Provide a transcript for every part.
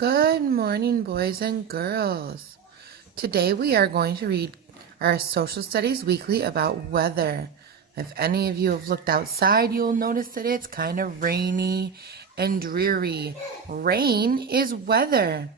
Good morning, boys and girls. Today we are going to read our Social Studies Weekly about weather. If any of you have looked outside, you'll notice that it's kind of rainy and dreary. Rain is weather.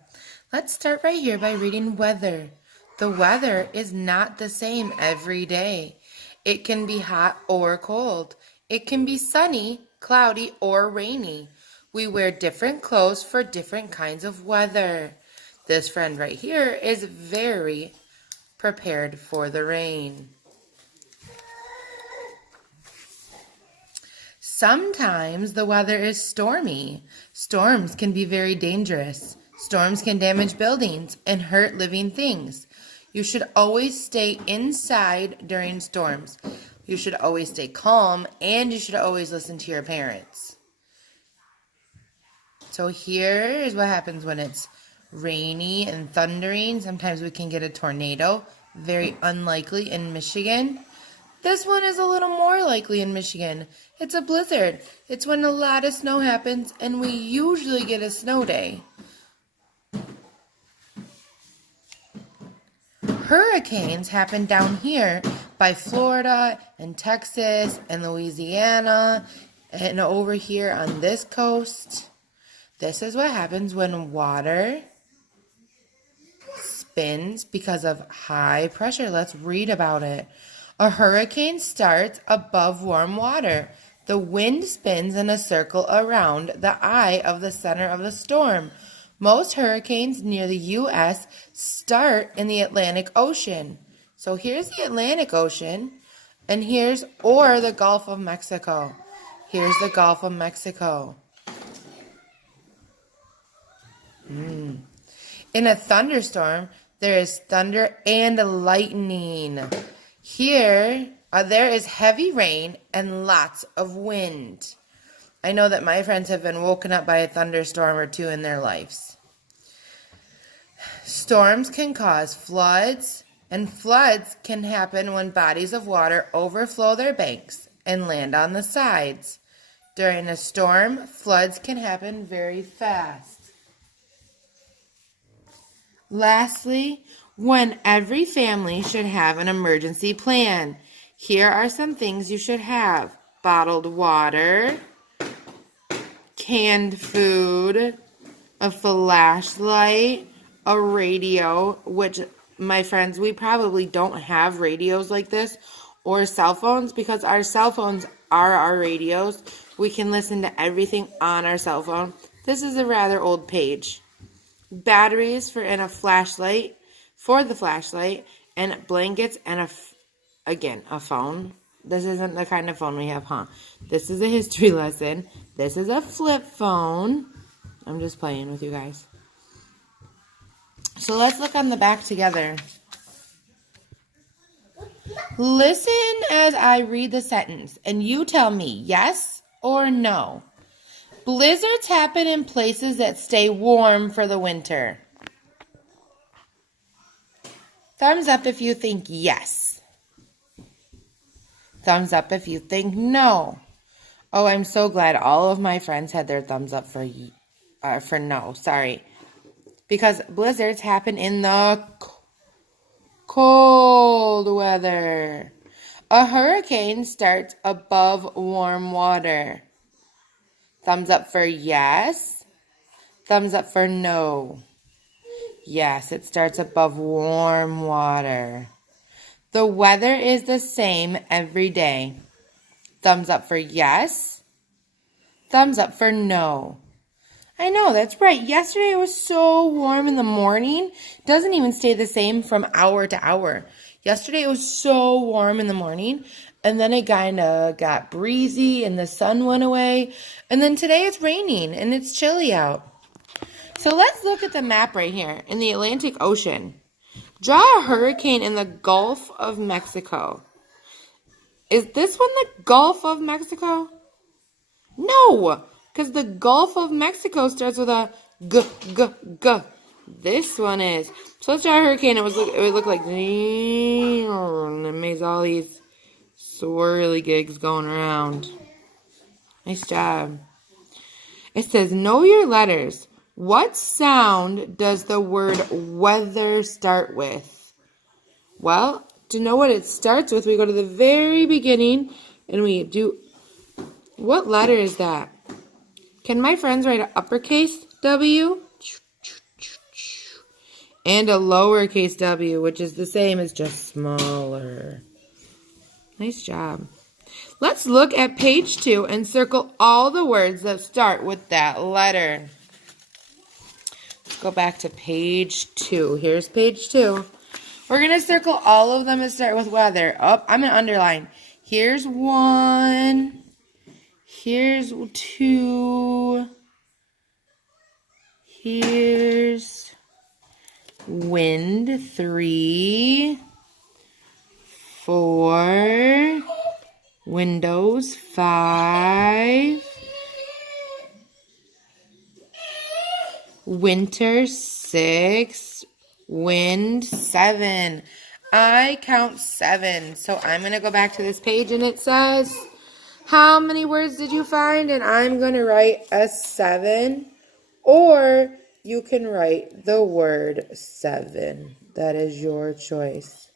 Let's start right here by reading weather. The weather is not the same every day. It can be hot or cold. It can be sunny, cloudy, or rainy. We wear different clothes for different kinds of weather. This friend right here is very prepared for the rain. Sometimes the weather is stormy. Storms can be very dangerous. Storms can damage buildings and hurt living things. You should always stay inside during storms. You should always stay calm, and you should always listen to your parents. So here is what happens when it's rainy and thundering. Sometimes we can get a tornado. Very unlikely in Michigan. This one is a little more likely in Michigan. It's a blizzard. It's when a lot of snow happens, and we usually get a snow day. Hurricanes happen down here by Florida and Texas and Louisiana and over here on this coast. This is what happens when water spins because of high pressure. Let's read about it. A hurricane starts above warm water. The wind spins in a circle around the eye of the center of the storm. Most hurricanes near the U.S. start in the Atlantic Ocean. So here's the Atlantic Ocean, and here's the Gulf of Mexico. Here's the Gulf of Mexico. In a thunderstorm, there is thunder and lightning. Here, there is heavy rain and lots of wind. I know that my friends have been woken up by a thunderstorm or two in their lives. Storms can cause floods, and floods can happen when bodies of water overflow their banks and land on the sides. During a storm, floods can happen very fast. Lastly, when every family should have an emergency plan. Here are some things you should have: bottled water, canned food, a flashlight, a radio, which, my friends, we probably don't have radios like this, or cell phones, because our cell phones are our radios. We can listen to everything on our cell phone. This is a rather old page. Batteries and a flashlight for the flashlight, and blankets, and a phone. This isn't the kind of phone we have, huh? This is a history lesson. This is a flip phone. I'm just playing with you guys. So let's look on the back together. Listen as I read the sentence, and you tell me yes or no. Blizzards happen in places that stay warm for the winter. Thumbs up if you think yes. Thumbs up if you think no. Oh, I'm so glad all of my friends had their thumbs up for no. Sorry. Because blizzards happen in the cold weather. A hurricane starts above warm water. Thumbs up for yes. Thumbs up for no. Yes, it starts above warm water. The weather is the same every day. Thumbs up for yes. Thumbs up for no. I know, that's right. Yesterday it was so warm in the morning. It doesn't even stay the same from hour to hour. Yesterday it was so warm in the morning, and then it kind of got breezy and the sun went away. And then today it's raining and it's chilly out. So let's look at the map right here in the Atlantic Ocean. Draw a hurricane in the Gulf of Mexico. Is this one the Gulf of Mexico? No, because the Gulf of Mexico starts with a G. This one is. So let's draw a hurricane. It would look like, and it makes all these swirly gigs going around. Nice job. It says, know your letters. What sound does the word weather start with? Well, to know what it starts with, we go to the very beginning and we do... What letter is that? Can my friends write an uppercase W? And a lowercase w, which is the same as just smaller. Nice job. Let's look at page 2 and circle all the words that start with that letter. Let's go back to page 2. Here's page 2. We're going to circle all of them that start with weather. Oh, I'm going to underline. Here's 1. Here's 2. Here's wind, 3, 4, windows, 5, winter, 6, wind, 7. I count 7, so I'm going to go back to this page and it says, how many words did you find? And I'm going to write a 7, or you can write the word 7. That is your choice.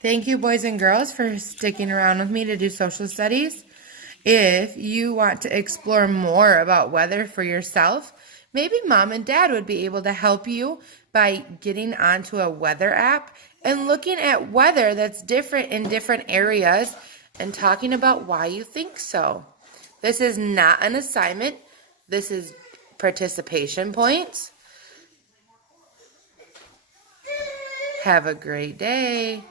Thank you, boys and girls, for sticking around with me to do social studies. If you want to explore more about weather for yourself, maybe mom and dad would be able to help you by getting onto a weather app and looking at weather that's different in different areas and talking about why you think so. This is not an assignment. This is participation points. Have a great day.